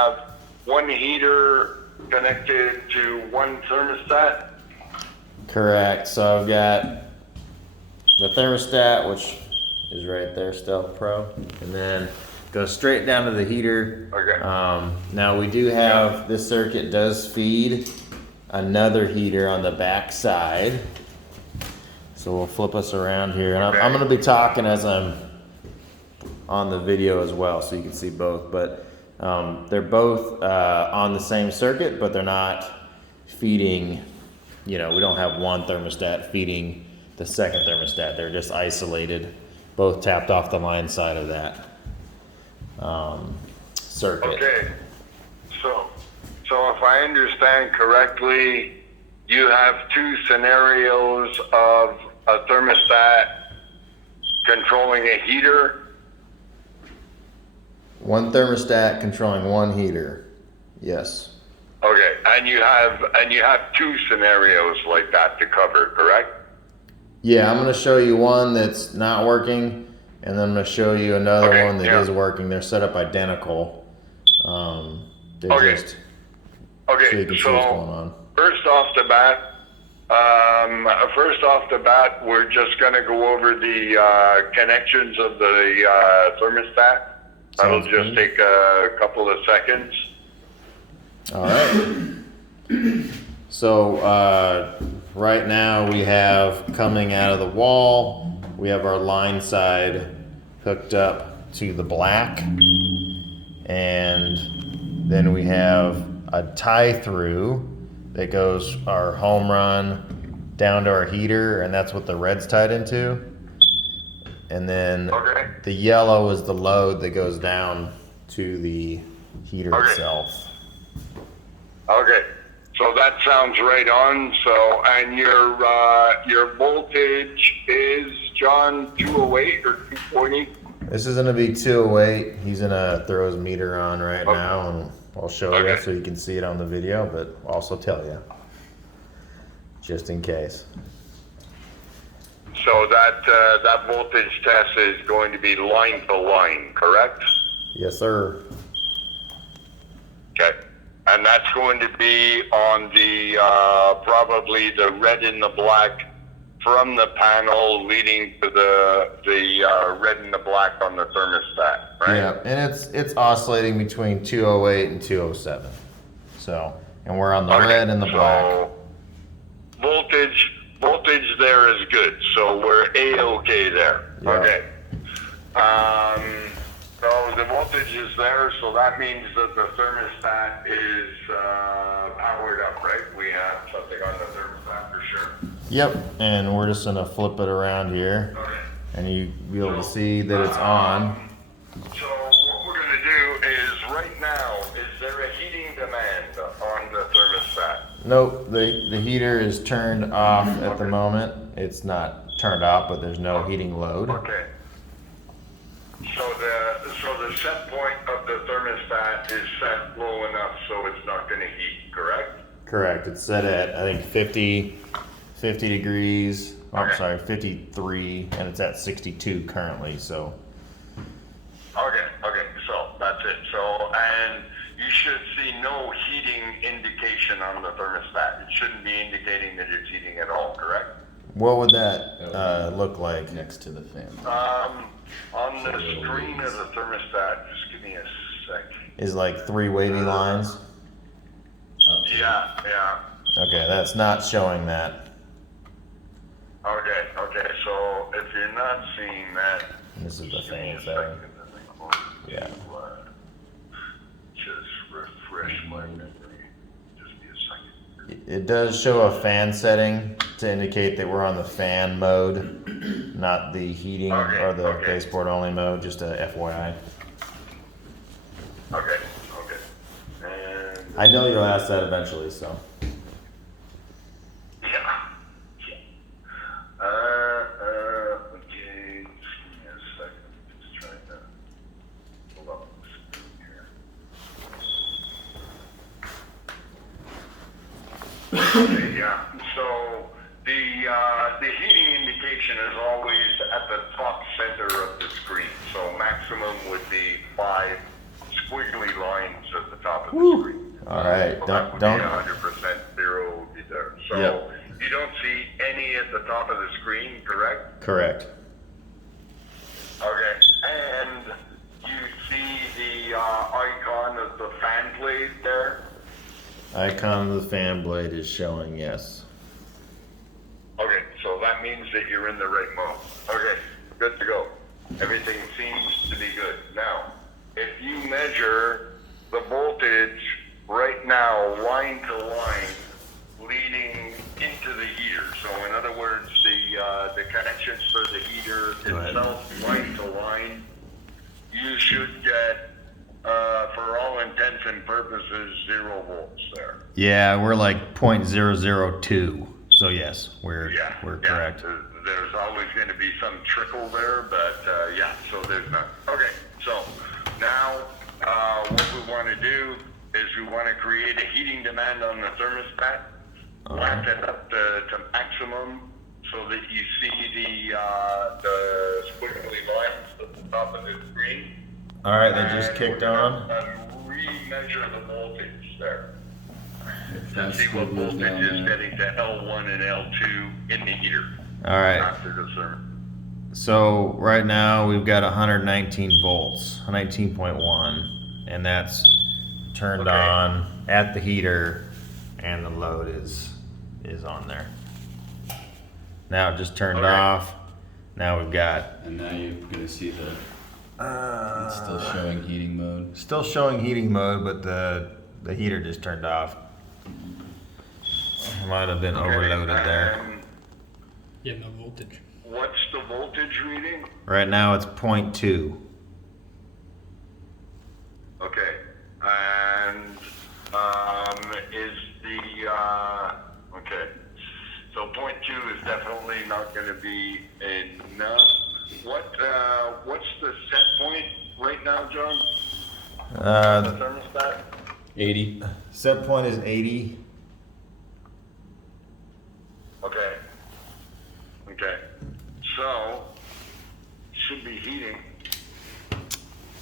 have one heater connected to one thermostat? Correct. So I've got the thermostat, which is right there, Stealth Pro, and then goes straight down to the heater. Okay. Now we do have, this circuit does feed another heater on the back side. So we'll flip us around here, and I'm going to be talking as I'm on the video as well, so you can see both. But they're both on the same circuit, but they're not feeding, we don't have one thermostat feeding the second thermostat. They're just isolated, both tapped off the line side of that circuit. Okay. So if I understand correctly, you have two scenarios of a thermostat controlling a heater. One thermostat controlling one heater. Yes. Okay, and you have two scenarios like that to cover, correct? Yeah, I'm going to show you one that's not working, and then I'm going to show you another one that is working. They're set up identical. Okay. So you can see what's going on. First off the bat, we're just going to go over the connections of the thermostat. That'll just take a couple of seconds. All right. So right now we have, coming out of the wall, we have our line side hooked up to the black, and then we have a tie through that goes our home run down to our heater, and that's what the red's tied into. And then the yellow is the load that goes down to the heater itself. Okay, so that sounds right on. So, and your voltage is, John, 208 or 240? This is gonna be 208. He's gonna throw his meter on right now, and I'll show you so you can see it on the video, but also tell you, just in case. So that voltage test is going to be line to line, correct? Yes, sir. Okay. And that's going to be on the, probably the red and the black from the panel leading to the red and the black on the thermostat, right? Yeah, and it's oscillating between 208 and 207. So, and we're on the red and the black. So voltage there is good. So we're A-okay there. Yeah. Okay. So the voltage is there, so that means that the thermostat is powered up, right? We have something on the thermostat for sure. Yep, and we're just gonna flip it around here, and you'll be able to see that it's on. So what we're gonna do is, right now, is there a heating demand on the thermostat? Nope, the heater is turned off at the moment. It's not turned off, but there's no heating load. Okay. So the set point of the thermostat is set low enough so it's not going to heat, correct? Correct. It's set at, I think, 50 degrees. Oh, I'm sorry, 53, and it's at 62 currently. So. Okay. So that's it. So, and you should see no heating indication on the thermostat. It shouldn't be indicating that it's heating at all, correct? What would that look like? Next to the fan. On the screen of the thermostat, just give me a sec. Is like 3 wavy lines? Yeah. Okay, that's not showing that. Okay, so if you're not seeing that, This is the give me fan a setting. second. and I'm going to, Yeah. just refresh my memory. Just be a second. It does show a fan setting to indicate that we're on the fan mode, not the heating or the baseboard only mode, just a FYI. Okay. And I know you'll ask that eventually, so. yeah. Okay, just give me a second. Just trying to pull up the screen here. Okay, yeah. So the heating indication is always at the top center of the screen. So maximum would be 5 squiggly lines at the top on the screen. All right. So that would Don't. be 100% zero would be there. So Yep. you don't see any at the top of the screen, correct? Correct. Okay. And you see the icon of the fan blade there? Icon of the fan blade is showing yes. Okay, so that means that you're in the right mode. Okay, good to go. Everything seems to be good. Now, if you measure the voltage right now, line to line, leading into the heater. So in other words, the connections for the heater itself, line to line, you should get, for all intents and purposes, 0 volts there. Yeah, we're like 0.002. So yes, we're correct. There's always going to be some trickle there, but yeah, so there's none. Okay, so now what we want to do is we want to create a heating demand on the thermostat, whack it up to maximum so that you see the squiggly lines at the top of the screen. All right, they just kicked on. And re-measure the voltage there. If And that see what squiggle's voltage down is there. getting to L1 and L2 in the heater All right. after the sermon. So right now we've got 119 volts, 19.1, and that's turned Okay. on at the heater, and the load is on there. Now it just turned Okay. off. Now we've got And now you're gonna see the it's still showing heating mode. still showing heating mode, but the heater just turned off. Might have been overloaded there. And Yeah, no voltage. what's the voltage reading? Right now it's 0.2. Okay. And is the okay. So 0.2 is definitely not going to be enough. What's the set point right now, John? The thermostat? 80. Set point is 80. Okay. Okay. So should be heating.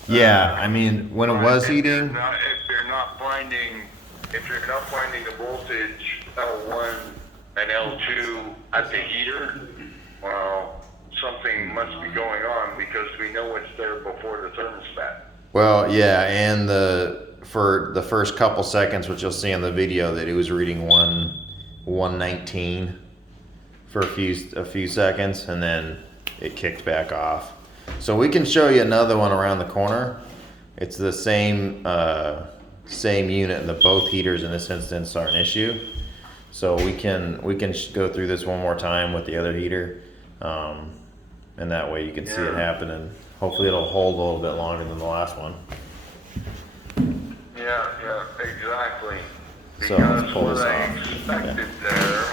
Yeah, I mean when it was If heating. if you're not finding the voltage L1 and L2 at the heater, well, something must be going on because we know it's there before the thermostat. Well, yeah, and for the first couple seconds, which you'll see in the video, that it was reading 119 for a few seconds, and then it kicked back off. So we can show you another one around the corner. It's the same unit, and both heaters in this instance are an issue. So we can go through this one more time with the other heater, and that way you can see it happen, and hopefully it'll hold a little bit longer than the last one. Yeah, exactly. So Because let's pull what this I off. expected there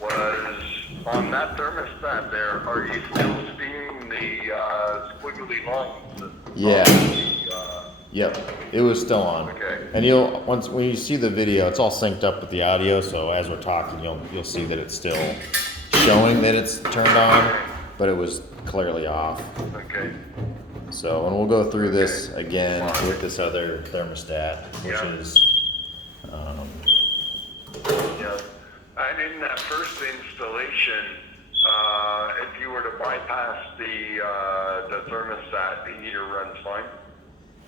was on that thermostat there. Are you still seeing the squiggly lines? Yeah. The, Yep, it was still on. Okay. And when you see the video, it's all synced up with the audio. So as we're talking, you'll see that it's still showing that it's turned on, but it was clearly off. okay. So, and we'll go through this again with this other thermostat, which Yeah. is, Yeah. And in that first installation, if you were to bypass the thermostat, the heater runs fine.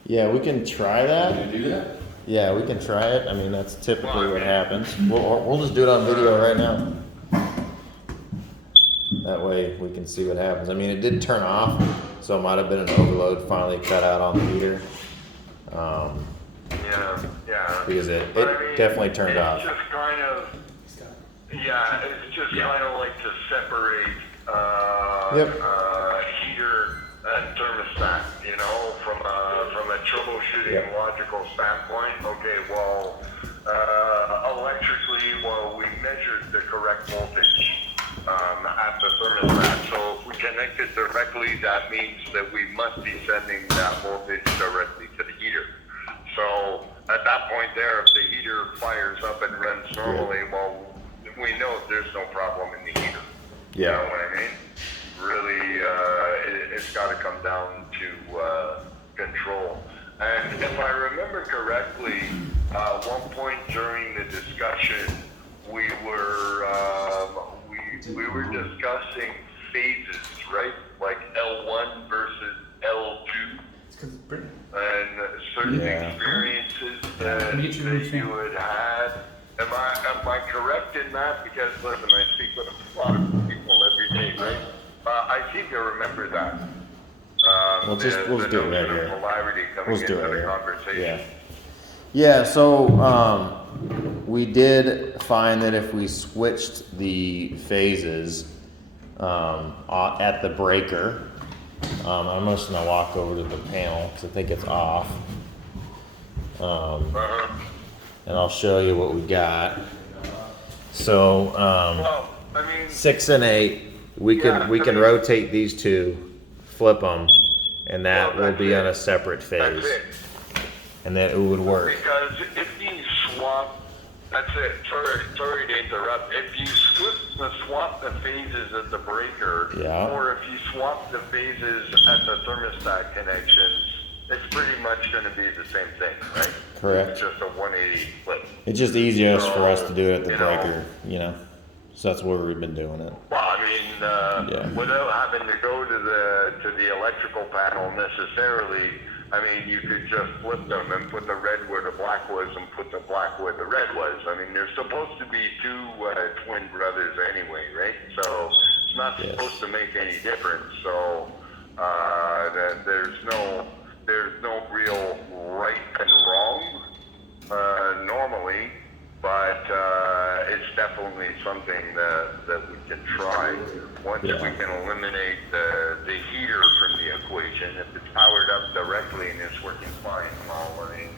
yeah, we can try that. Can you do that? Yeah, we can try it. I mean, that's typically what happens. We'll just do it on video right now. That way we can see what happens. I mean, it did turn off, so it might have been an overload finally cut out on the heater. Yeah. Because it But I mean, definitely turned off. It's just kind of, it's just kind of like to separate Yep. heater and thermostat, from a troubleshooting Yep. logical standpoint. Okay, well, electrically, we measured the correct voltage at the thermostat. So if we connect it directly, that means that we must be sending that voltage directly to the heater. So at that point there, if the heater fires up and runs normally, well, we know there's no problem in the heater. You know what I mean? Really, it's got to come down to control. And if I remember correctly, one point during the discussion, we were discussing phases, right? Like L1 versus L2, It's because it's Britain. and certain Yeah. experiences Let that me get you a new fan. you had had. Am I correct in that? Because listen, I speak with a lot of people every day, right? I seem to remember that. We'll just do it right notion of here. polarity coming We'll just do into it the right here. conversation. Yeah, so we did find that if we switched the phases at the breaker, I'm just gonna walk over to the panel because I think it's off, and I'll show you what we got. So Well, I mean, 6 and 8, we Yeah, can I mean- rotate these two, flip them, and that Well, will that's be on it. a separate phase, that's it. and then it would work. Because if you swap, that's it. Sorry to interrupt. If you swap the phases at the breaker, Yeah. or if you swap the phases at the thermostat connections, it's pretty much going to be the same thing, right? Correct. It's just a 180 flip. It's just easiest for us to do it at the You know. breaker, you know. So that's where we've been doing it. Well, I mean, Yeah. without having to go to the electrical panel necessarily, I mean, you could just flip them and put the red where the black was and put the black where the red was. I mean, they're supposed to be two twin brothers anyway, right? So it's not Yes. supposed to make any difference. So there's no real right and wrong normally. But it's definitely something that we can try. Once Yeah. we can eliminate the heater from the equation, if it's powered up directly and it's working fine, well, I mean,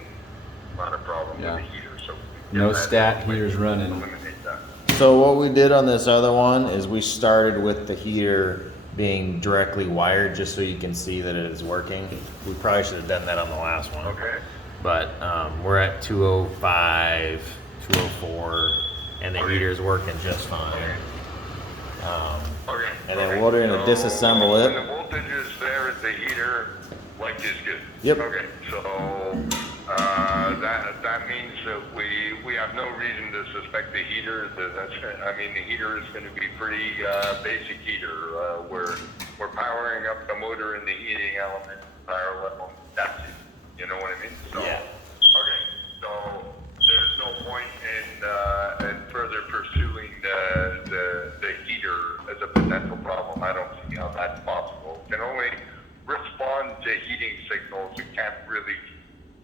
not a problem Yeah. with the heater. So we can No get that stat out of the way heaters to running. eliminate that. So what we did on this other one is we started with the heater being directly wired just so you can see that it is working. We probably should have done that on the last one. Okay. But we're at 205, 204, and the heater's working just fine. Okay. And then okay. we're gonna disassemble it. When the voltage is there at the heater, like is good. Yep. Okay. So that means that we have no reason to suspect the heater. I mean, the heater is going to be pretty basic heater. We're powering up the motor and the heating element parallel. That's it. You know what I mean? So, Yeah. Okay. So there's no point in further pursuing the heater as a potential problem. I don't see how that's possible. It can only respond to heating signals. It can't really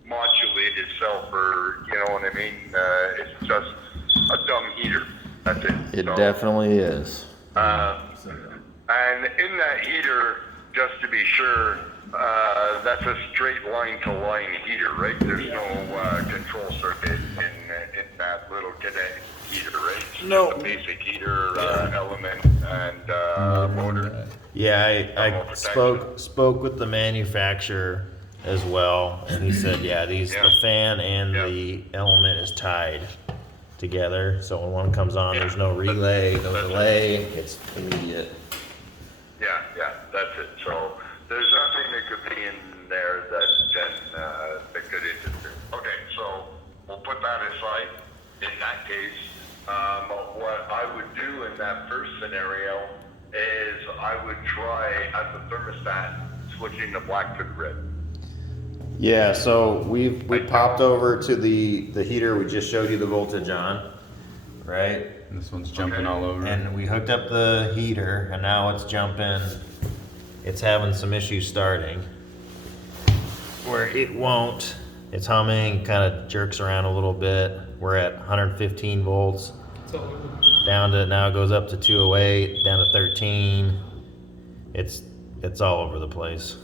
modulate itself, or you know what I mean. It's just a dumb heater. That's it. It So, definitely is. and in that heater, just to be sure, that's a straight line to line heater, right? There's no control circuit in that little cadet heater, right? It's No. just a basic heater element and motor. Yeah, Thermal I protection. spoke with the manufacturer as well, and he said, yeah, the Yeah. fan and Yeah. the element is tied together. So when one comes on, Yeah. there's no relay, no That's it. delay. It's immediate. Yeah, that's it. So there's nothing that could be in there that could interfere. Okay, so we'll put that aside. In that case, what I would do in that first scenario is I would try at the thermostat switching the black to the red. Yeah, so we popped over to the heater we just showed you the voltage on, right? This one's jumping Okay. all over. And we hooked up the heater, and now it's jumping. It's having some issues starting, where it won't. It's humming, kind of jerks around a little bit. We're at 115 volts. It's all over. Down to now it goes up to 208, down to 13. It's all over the place.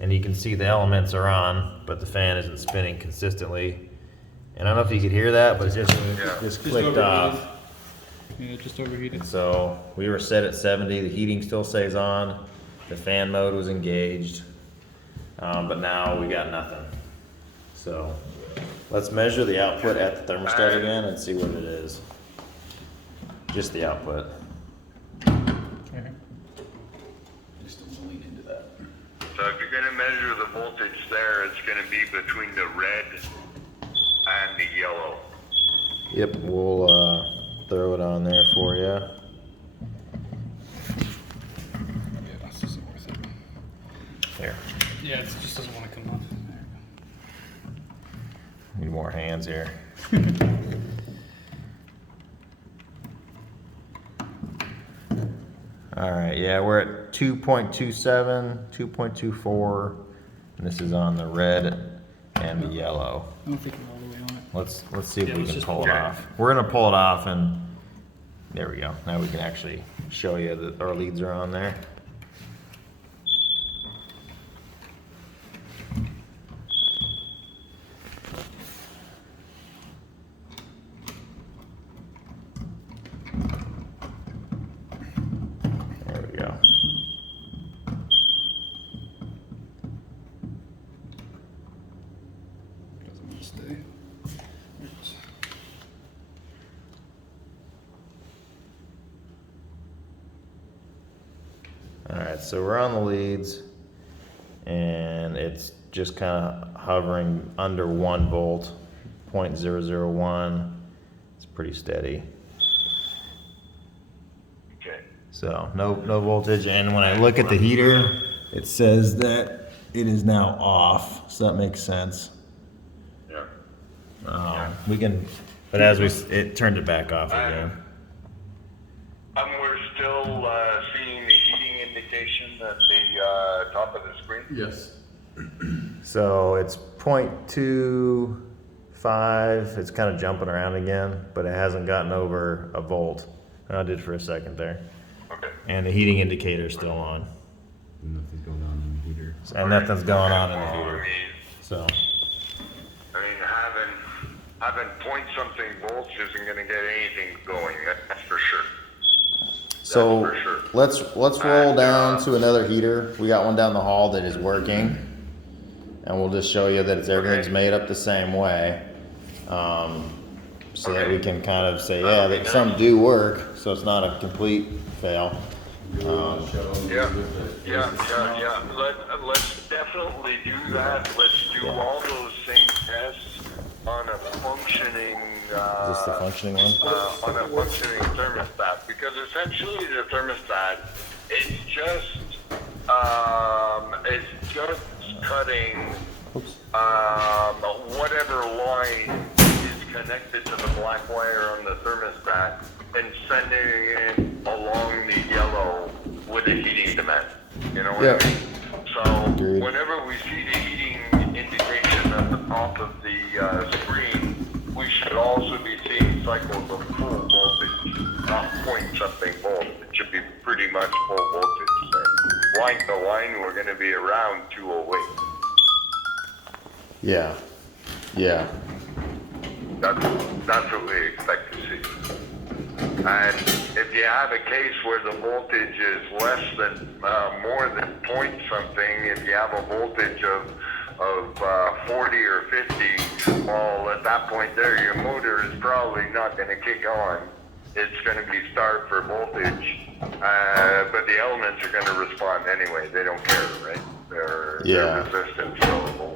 And you can see the elements are on, but the fan isn't spinning consistently. And I don't know if you could hear that, but it just Just clicked overheated. off. Yeah, just overheated. So we were set at 70. The heating still stays on. The fan mode was engaged, but now we got nothing. So let's measure the output at the thermostat again and see what it is. Just the output. Okay. Just don't lean into that. So if you're going to measure the voltage there, it's going to be between the red Yep, we'll throw it on there for you. Yeah, this isn't worth it. There. Yeah, it just doesn't want to come on. Need more hands here. All right, yeah, we're at 2.27, 2.24, and this is on the red and the yellow. I don't think I'm all the way on it. Let's see if Yeah, we let's can just pull it pull it. off. We're gonna pull it off, and there we go. Now we can actually show you that our leads are on there. There we go. Doesn't want to stay. Oops. All right, so we're on the leads, and it's just kind of hovering under 1 volt, 0.001. It's pretty steady. Okay. So no voltage, and when I look at the heater, it says that it is now off. So that makes sense. Yeah. We can, but as it turned it back off again. We're still seeing the heating indication at the top of the screen. Yes. So it's 0.25. It's kind of jumping around again, but it hasn't gotten over a volt. I did for a second there. Okay. And the heating indicator's still on. Nothing's going on in the heater. And nothing's going on in the Well, heater. I So, mean, having point something volts isn't going to get anything going. That's for sure. so for sure. let's roll down to another heater. We got one down the hall that is working, and we'll just show you that everything's made up the same way, so that we can kind of say, yeah, that some do work, so it's not a complete fail. Yeah. Let's definitely do that. Let's do all those same tests on a functioning. Is this the functioning one? On a functioning thermostat, because essentially the thermostat it's just cutting Oops. whatever line is connected to the black wire on the thermostat and sending it along the yellow with a heating demand. You know what Yep. I mean? So Agreed. whenever we see the heating indication at the top of the screen, we should also be seeing cycles of full voltage, not point something volt. It should be pretty much full voltage. So line to line, we're going to be around 208. Yeah. Yeah. That's what we expect to see. And if you have a case where the voltage is less than, more than point something, if you have a voltage of 40 or 50, well, at that point there, your motor is probably not going to kick on. It's going to be starved for voltage, but the elements are going to respond anyway. They don't care, right? They're resistant. So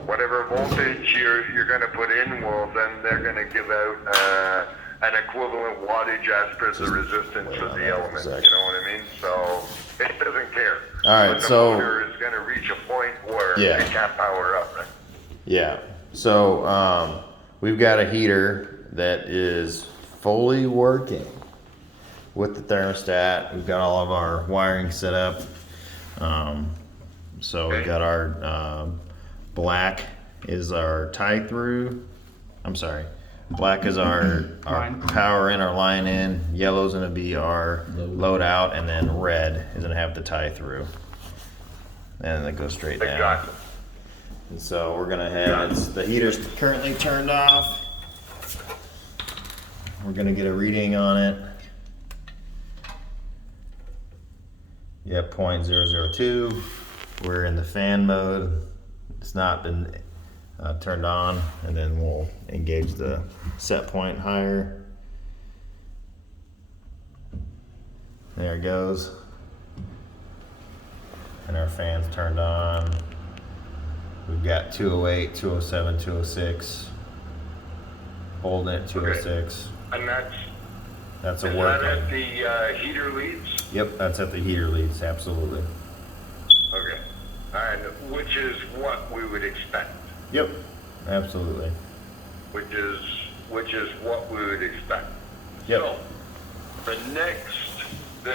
whatever voltage you're going to put in, well, then they're going to give out an equivalent wattage as per the resistance of the element. Exactly. You know what I mean? So it doesn't care. All right, But the so- motor is going to reach a point where Yeah. it can't power up, right? Yeah. So we've got a heater that is fully working with the thermostat. We've got all of our wiring set up. So we've got our black is our tie through. I'm sorry. Black is our Line. power in, our line in. Yellow's gonna be our load out, and then red is gonna have the tie through. And it goes straight down. Exactly. And so we're gonna have, the heater's currently turned off. We're gonna get a reading on it. Yeah, 0.002. We're in the fan mode. It's not been turned on, and then we'll engage the set point higher. There it goes. And our fan's turned on. We've got 208, 207, 206. holding it 206. And That's a is that working. at the heater leads? Yep, that's at the heater leads, absolutely. Okay. And which is what we would expect. Yep, absolutely. Which is what we would expect. Yep. So the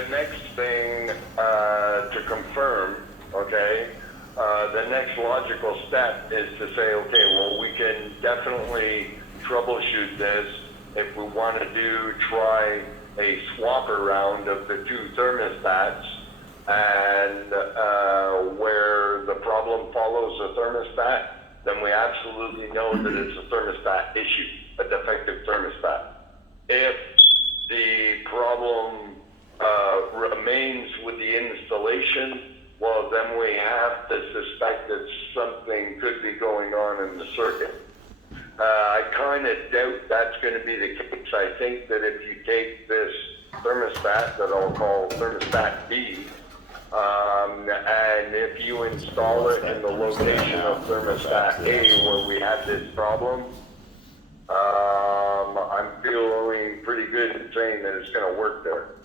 next thing to confirm, okay, the next logical step is to say, okay, well, we can definitely troubleshoot this if we want to try a swap around of the two thermostats, and where the problem follows the thermostat, then we absolutely know that it's a thermostat issue, a defective thermostat. If the problem remains with the installation, well, then we have to suspect that something could be going on in the circuit. I kind of doubt that's going to be the case. I think that if you take this thermostat that I'll call thermostat B, and if you install it in the location of thermostat A where we had this problem, I'm feeling pretty good in saying that it's going to work there.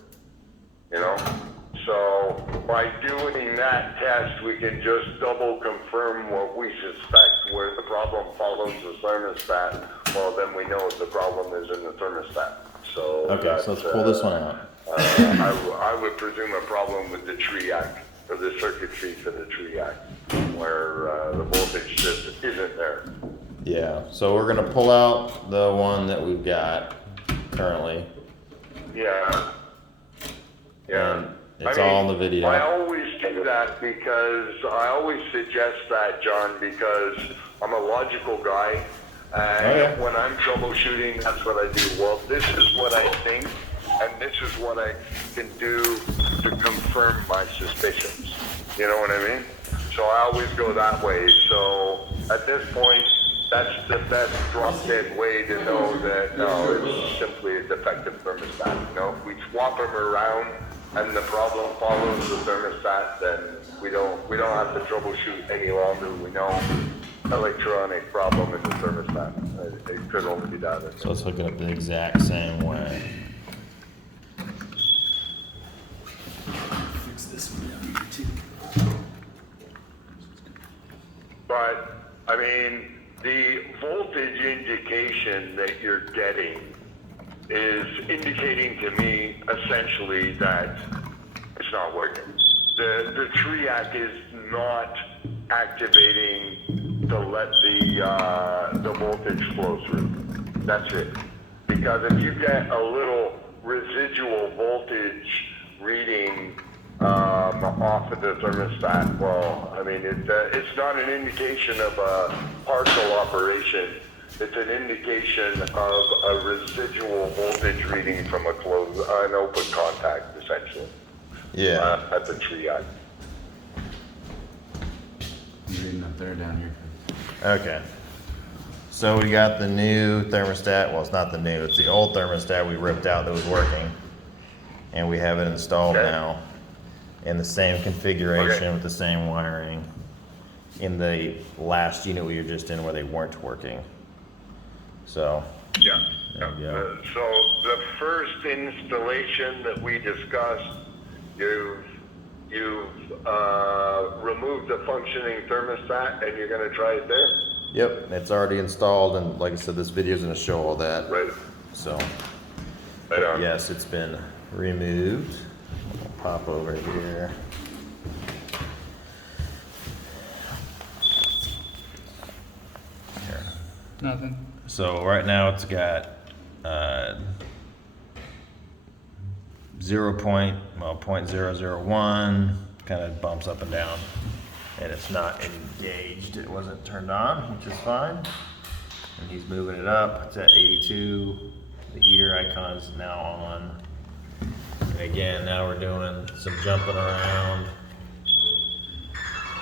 You know? So by doing that test, we can just double confirm what we suspect where the problem follows the thermostat. Well, then we know the problem is in the thermostat. So Okay, so let's pull this one out. I would presume a problem with the triac, or the circuitry for the triac, where the voltage just isn't there. Yeah, so we're gonna pull out the one that we've got currently. Yeah. Yeah. And it's all in the video. I always do that because I always suggest that, John, because I'm a logical guy. And when I'm troubleshooting, that's what I do. Well, this is what I think, and this is what I can do to confirm my suspicions. You know what I mean? So I always go that way. So at this point, that's the best drop-dead way to know that, no, it's simply a defective thermostat. You know, if we swap them around and the problem follows the thermostat, then we don't have to troubleshoot any longer. We know electronic problem in the thermostat. It could only be that. So let's hook it up the exact same way. Fix this one down here too. But, I mean, the voltage indication that you're getting is indicating to me essentially that it's not working. The triac is not activating to let the voltage flow through. That's it. Because if you get a little residual voltage reading off of the thermostat, well, I mean, it's not an indication of a partial operation. It's an indication of a residual voltage reading from an open contact, essentially. Yeah. At the triac. I'm reading up there, down here. Okay. So we got the new thermostat. Well, it's not the new. It's the old thermostat we ripped out that was working, and we have it installed now in the same configuration with the same wiring in the last unit we were just in where they weren't working. So Yeah. there you go. So the first installation that we discussed, you've removed the functioning thermostat, and you're going to try it there. Yep, it's already installed, and like I said, this video is going to show all that. Right. So Right on. yes, it's been removed. I'll pop over here. Here. Nothing. So right now it's got 0.001, kind of bumps up and down, and it's not engaged. It wasn't turned on, which is fine. And he's moving it up. It's at 82. The heater icon is now on. And again, now we're doing some jumping around.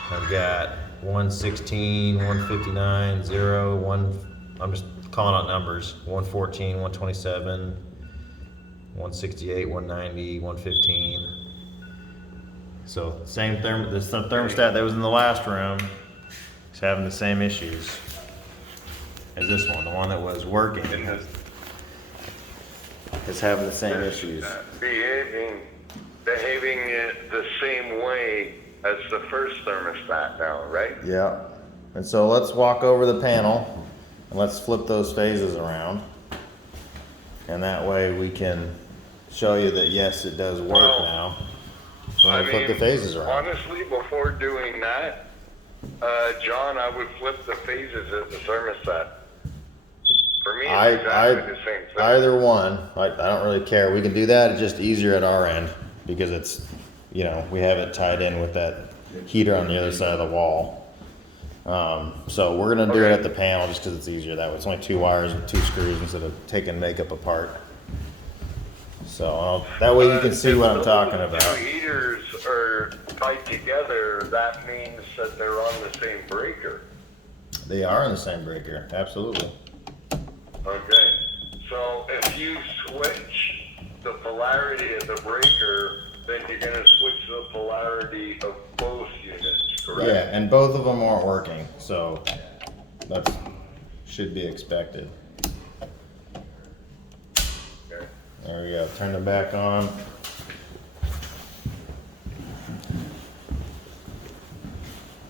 I've got 116, 159, 0, 1. I'm just calling out numbers. 114, 127, 168, 190, 115. So same thermostat that was in the last room is having the same issues. as this one, the one that was working, In the, is having the same issues. behaving the same way as the first thermostat now, right? Yeah. And so let's walk over the panel and let's flip those phases around. And that way we can show you that yes, it does work Well, now. When we flip the phases around. honestly, before doing that, John, I would flip the phases of the thermostat. For me, it's exactly the same thing. Either one. I don't really care. We can do that. It's just easier at our end because it's, you know, we have it tied in with that heater on the other side of the wall. So we're gonna do it at the panel just because it's easier that way. It's only 2 wires and 2 screws instead of taking makeup apart. So that way you can see what I'm talking If about. those two heaters are tied together, that means that they're on the same breaker. They are in the same breaker, absolutely. Okay, so if you switch the polarity of the breaker, then you're gonna switch the polarity of both units, correct? Yeah, and both of them weren't working, so that should be expected. Okay. There we go. Turn it back on.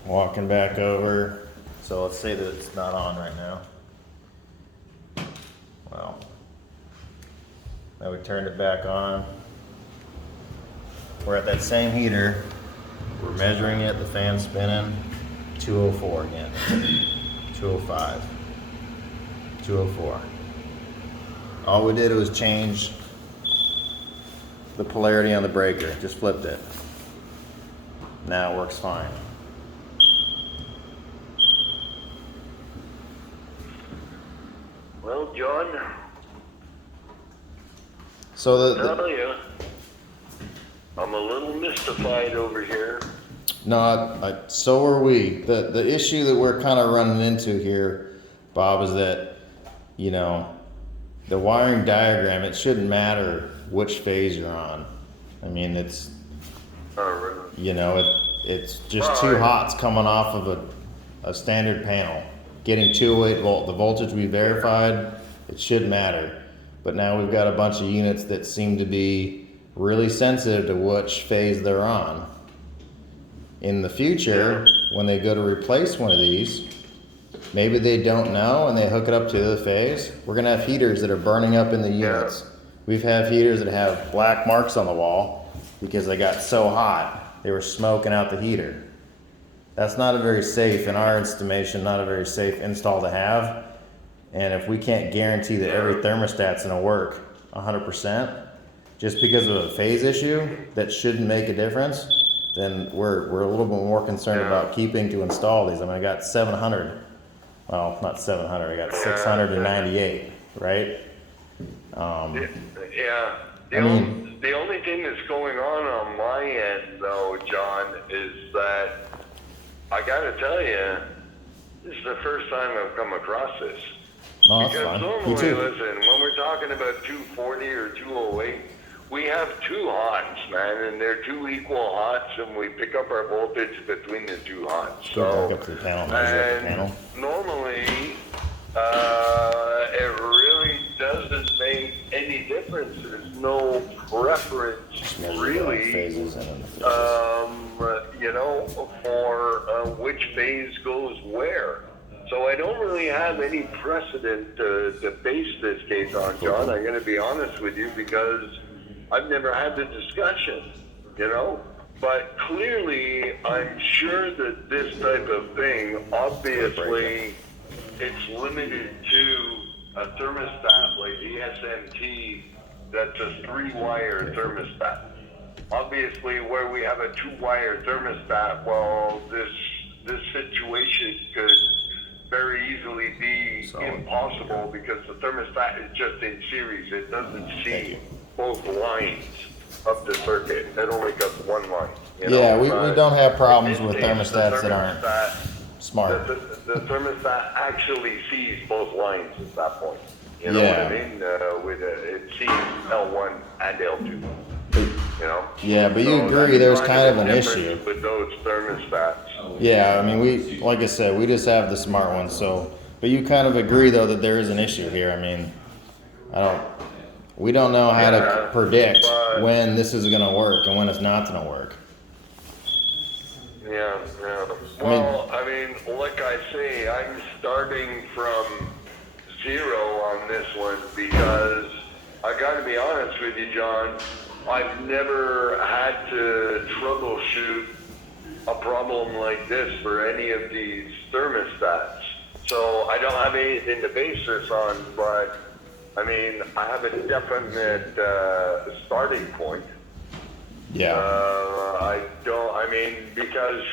Walking back over. So let's say that it's not on right now. Well, now we turned it back on. We're at that same heater. We're measuring it. The fan's spinning. 204 again. 205. 204. All we did was change the polarity on the breaker. Just flipped it. Now it works fine. Well, John, So I tell you, I'm a little mystified over here. no, so are we. The issue that we're kind of running into here, Bob, is that, you know, the wiring diagram, it shouldn't matter which phase you're on. I mean, it's, Oh, really? you know, it's just two hots coming off of a standard panel. Getting 208 volt, the voltage we verified, it should matter. But now we've got a bunch of units that seem to be really sensitive to which phase they're on. In the future, when they go to replace one of these, maybe they don't know and they hook it up to the phase. We're gonna have heaters that are burning up in the units. We've had heaters that have black marks on the wall because they got so hot, they were smoking out the heater. That's not a very safe, in our estimation, not a very safe install to have. And if we can't guarantee that every thermostat's gonna work 100%, just because of a phase issue that shouldn't make a difference, then we're a little bit more concerned about keeping to install these. I mean, I got 700, well, not 700, I got 698, right? Yeah. The only thing that's going on my end, though, John, is that I gotta tell you, this is the first time I've come across this. No, that's Because fine. Me normally, too. listen, when we're talking about 240 or 208, we have 2 hots, man, and they're 2 equal hots, and we pick up our voltage between the 2 hots. Go back up to the panel, measure up the panel. Normally, it really doesn't make any difference. There's no preference, Measure the really, phases and then the phases. you know, for which phase goes where. So I don't really have any precedent to base this case on, John. I'm going to be honest with you because I've never had the discussion, you know. But clearly, I'm sure that this type of thing, obviously, it's limited to a thermostat like the SMT that's a 3-wire thermostat. Obviously, where we have a 2-wire thermostat, well, this situation could very easily be impossible because the thermostat is just in series. It doesn't see both lines of the circuit. It only does one line. You Yeah, know? we don't have problems It with thinks the thermostats that aren't thermostat- smart. The thermostat actually sees both lines at that point. You know what I mean? It sees L1 and L2. You know? Yeah, but you So agree that's there's kind of an difference issue. with those thermostats. Yeah, I mean, like I said, we just have the smart ones, so But you kind of agree though that there is an issue here. I mean, we don't know how to predict when this is gonna work and when it's not gonna work. Yeah. Well, I mean, like I say, I'm starting from zero on this one because I got to be honest with you, John. I've never had to troubleshoot a problem like this for any of these thermostats. So I don't have anything to base this on, but I mean, I have a definite starting point. Yeah. Because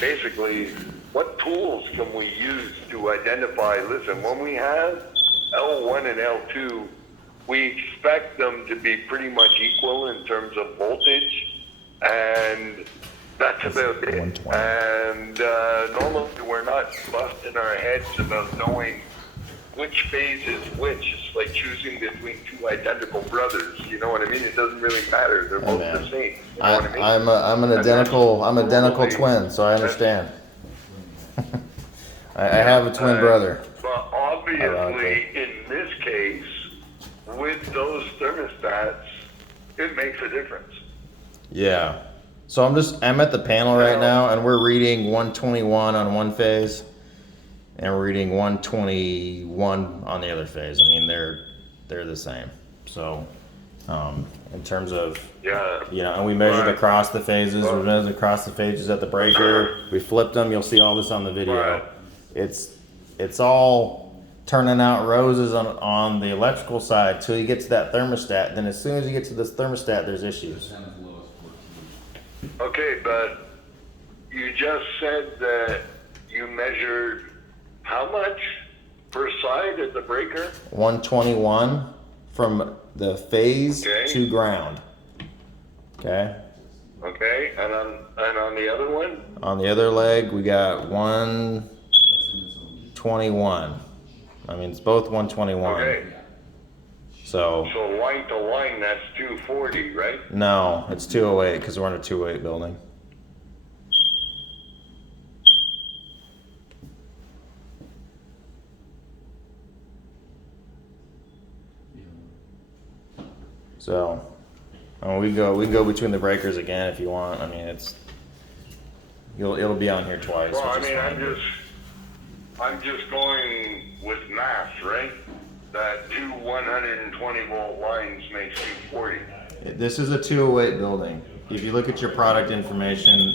basically, what tools can we use to identify, listen, when we have L1 and L2, we expect them to be pretty much equal in terms of voltage, and that's about it. 120. And normally we're not busting our heads about knowing which phase is which. It's like choosing between two identical brothers. You know what I mean? It doesn't really matter. They're both the same. You know what I mean? I'm an identical twin, so I understand. I have a twin brother. But obviously, in this case, with those thermostats, it makes a difference. Yeah. So I'm at the panel right now, and we're reading 121 on one phase, and we're reading 121 on the other phase. I mean, they're the same. So, in terms of, and we measured across the phases. We measured across the phases at the breaker. We flipped them. You'll see all this on the video. Right. It's all turning out roses on the electrical side till you get to that thermostat. Then as soon as you get to this thermostat, there's issues. Okay, but you just said that you measured how much per side at the breaker? 121 from the phase to ground. Okay. Okay, and on the other one? On the other leg, we got 121. I mean, it's both 121. Okay. So line to line, that's 240, right? no, it's 208 because we're in a 208 building. So, we can go between the breakers again if you want. I mean, it'll be on here twice. Well, I which is mean, fine. I'm just going with math, right? That two 120 volt lines makes 240. This is a 208 building. If you look at your product information,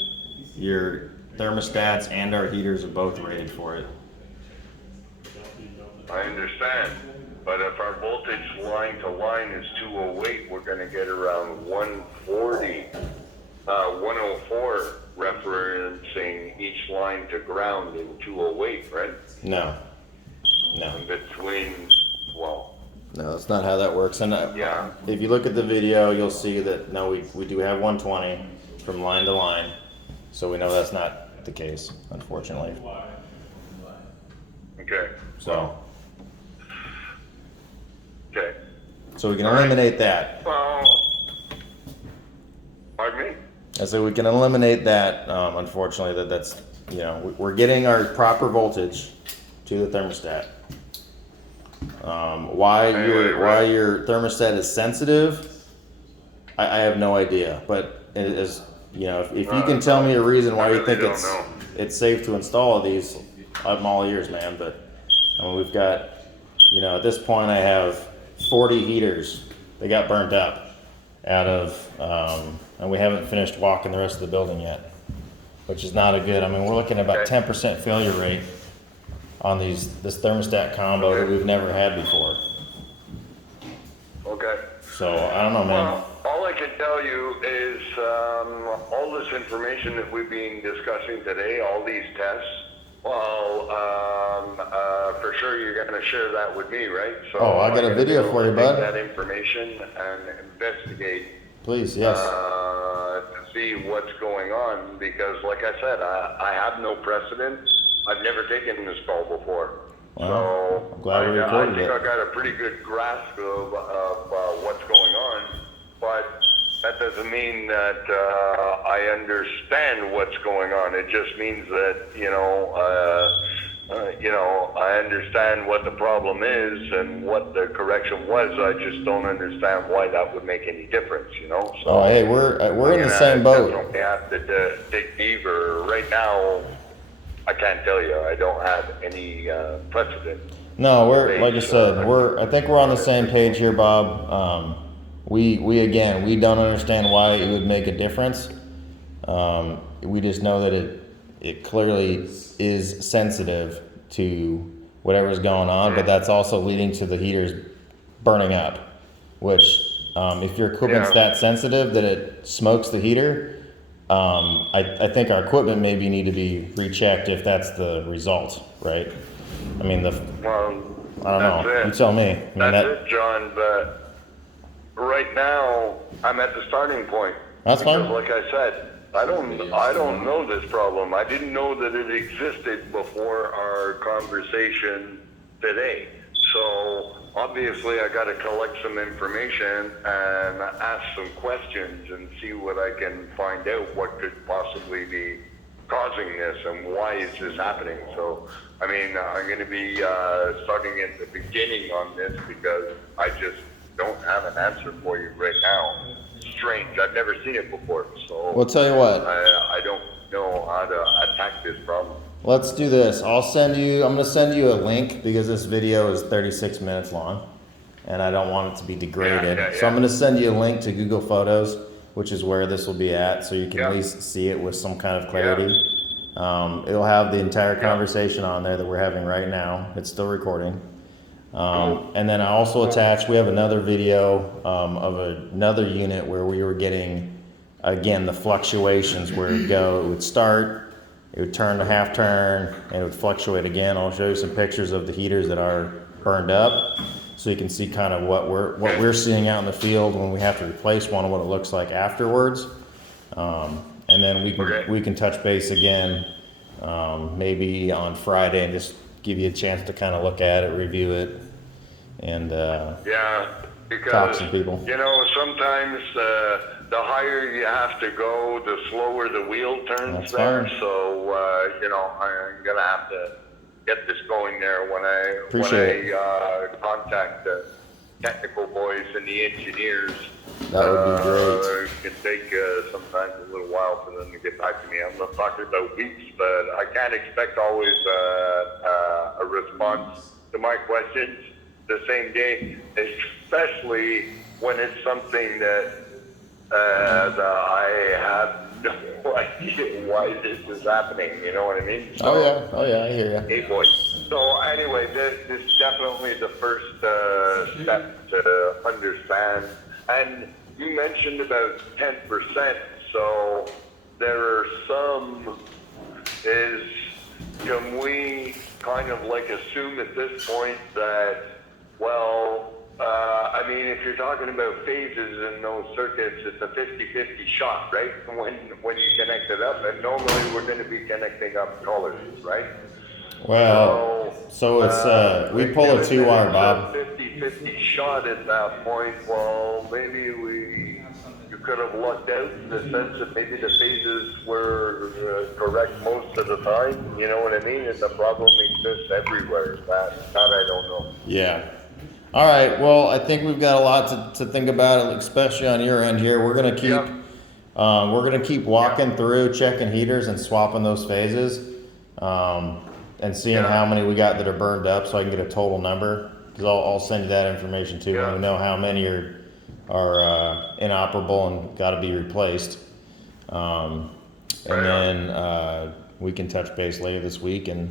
your thermostats and our heaters are both rated for it. I understand. But if our voltage line to line is 208, we're going to get around 140, 104 referencing each line to ground in 208, right? No. In between, well, No, that's not how that works. And yeah. if you look at the video, you'll see that no, we do have 120 from line to line. So we know that's not the case, unfortunately. Okay. So Okay. we can eliminate that. Well, pardon me? I said we can eliminate that. Unfortunately, that's we're getting our proper voltage to the thermostat. Why your thermostat is sensitive, I have no idea. But it is, if you can tell me a reason why you think it's safe to install these, I'm all ears, man. But we've got, at this point I have 40 heaters. They got burnt up out of, and we haven't finished walking the rest of the building yet, which is not a good. I mean, we're looking at about 10% failure rate on this thermostat combo that we've never had before. Okay. So I don't know, man. Well, all I can tell you is all this information that we've been discussing today, all these tests, well, for sure you're going to share that with me, right? So I got a video for you, bud. Take that information and investigate. Please, yes. To see what's going on, because like I said, I have no precedent. I've never taken this call before. Wow. So I'm glad we I recorded think it. I got a pretty good grasp of what's going on, but that doesn't mean that I understand what's going on. It just means that, You know, I understand what the problem is and what the correction was. I just don't understand why that would make any difference, you know? So Oh, hey, we're in the same boat. definitely have to dig deeper. Right now, I can't tell you. I don't have any precedent. No, we're like I said, I think we're on the same page here, Bob. We again, we don't understand why it would make a difference. We just know that it clearly is sensitive to whatever's going on, but that's also leading to the heaters burning up. Which, if your equipment's Yeah. that sensitive that it smokes the heater, I think our equipment maybe need to be rechecked if that's the result, right? I mean, Well, I don't know. that's You it. tell me. I mean, That's it, John. But right now, I'm at the starting point. That's fine. Because, like I said, I don't know this problem. I didn't know that it existed before our conversation today. So obviously, I got to collect some information and ask some questions and see what I can find out. What could possibly be causing this and why is this happening? So, I mean, I'm going to be starting at the beginning on this because I just don't have an answer for you right now. Strange. I've never seen it before, so We'll tell you what. I don't know how to attack this problem. Let's do this. I'm going to send you a link because this video is 36 minutes long and I don't want it to be degraded. Yeah. So I'm going to send you a link to Google Photos, which is where this will be at, so you can Yeah. at least see it with some kind of clarity. It'll have the entire conversation on there that we're having right now. It's still recording. And then I also attached, we have another video of another unit where we were getting, again, the fluctuations where it would start, it would turn to half turn, and it would fluctuate again. I'll show you some pictures of the heaters that are burned up, so you can see kind of what we're seeing out in the field when we have to replace one and what it looks like afterwards. And then we can touch base again, maybe on Friday and just give you a chance to kind of look at it, review it, and Yeah, because talk to some people. you know, sometimes the higher you have to go, the slower the wheel turns. That's there. fine. So you know, I'm gonna have to get this going there when Appreciate I contact the technical boys and the engineers. That would be great. It can take sometimes a little while for them to get back to me. I'm not talking about weeks, but I can't expect always a response to my questions the same day, especially when it's something that I have no idea why this is happening. You know what I mean? So, Oh yeah, I hear you. Hey boy. So anyway, this is definitely the first step to understand. And you mentioned about 10%. So there are some. Can we kind of like assume at this point that, well, I mean, if you're talking about phases in those circuits, it's a 50-50 shot, right? When you connect it up, and normally we're going to be connecting up tolerances, right? Well, so it's we pull a 2-wire, Bob. 50-50 shot at that point. Well, maybe you could have lucked out in the sense that maybe the phases were correct most of the time. You know what I mean? And the problem exists everywhere. That I don't know. Yeah. All right. Well, I think we've got a lot to think about, especially on your end here. We're gonna keep walking through, checking heaters and swapping those phases, and seeing how many we got that are burned up, so I can get a total number. Because I'll send you that information too, when we know how many are inoperable and got to be replaced. And then we can touch base later this week and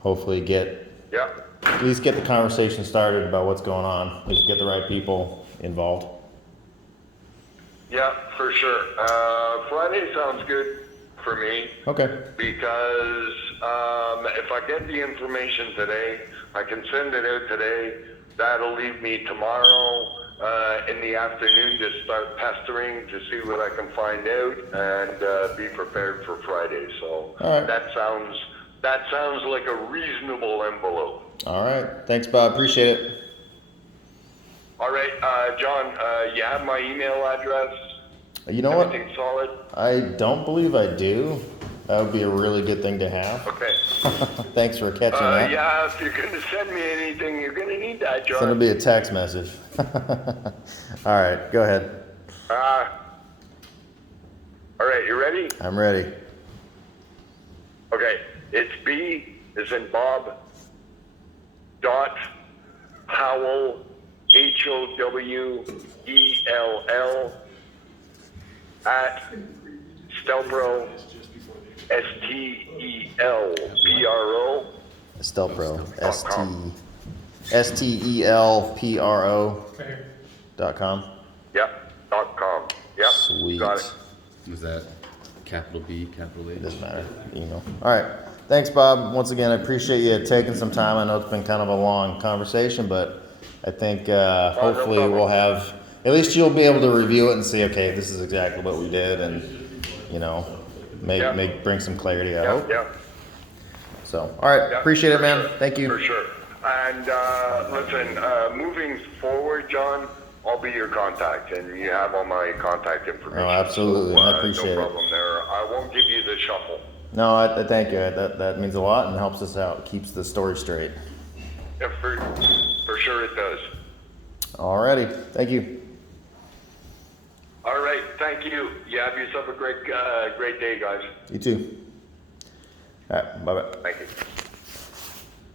hopefully at least get the conversation started about what's going on. At least get the right people involved. Yeah, for sure. Friday sounds good for me. Okay. Because if I get the information today, I can send it out today. That'll leave me tomorrow in the afternoon to start pestering to see what I can find out and be prepared for Friday. So that sounds like a reasonable envelope. All right. Thanks, Bob. Appreciate it. All right, John, you have my email address? You know what? Everything solid? I don't believe I do. That would be a really good thing to have. Okay. Thanks for catching that. Yeah, if you're gonna send me anything, you're gonna need that, John. Send it be a text message. All right, go ahead. All right, you ready? I'm ready. Okay, it's B as in Bob, dot Howell, HOWELL, at Stelpro, STELPRO. Stelpro. .com. STELPRO.com. Yep, .com. Yep. Sweet. Got it. Was that capital B, capital H? It doesn't matter. Email. All right. Thanks, Bob. Once again, I appreciate you taking some time. I know it's been kind of a long conversation, but I think hopefully problem. we'll have, at least you'll be able to review it and see, okay, this is exactly what we did, and, you know, bring some clarity, I hope. Yeah. So, all right. Yeah, Appreciate it, for man. sure, Thank you. For sure. And listen, moving forward, John, I'll be your contact, and you have all my contact information. Oh, absolutely. I appreciate it. No problem there. I won't give you the shuffle. No, I thank you. That means a lot and helps us out. Keeps the story straight. Yeah, for sure it does. Alrighty. Thank you. All right, thank you. You have yourself a great day, guys. You too. All right. Bye-bye. Thank you.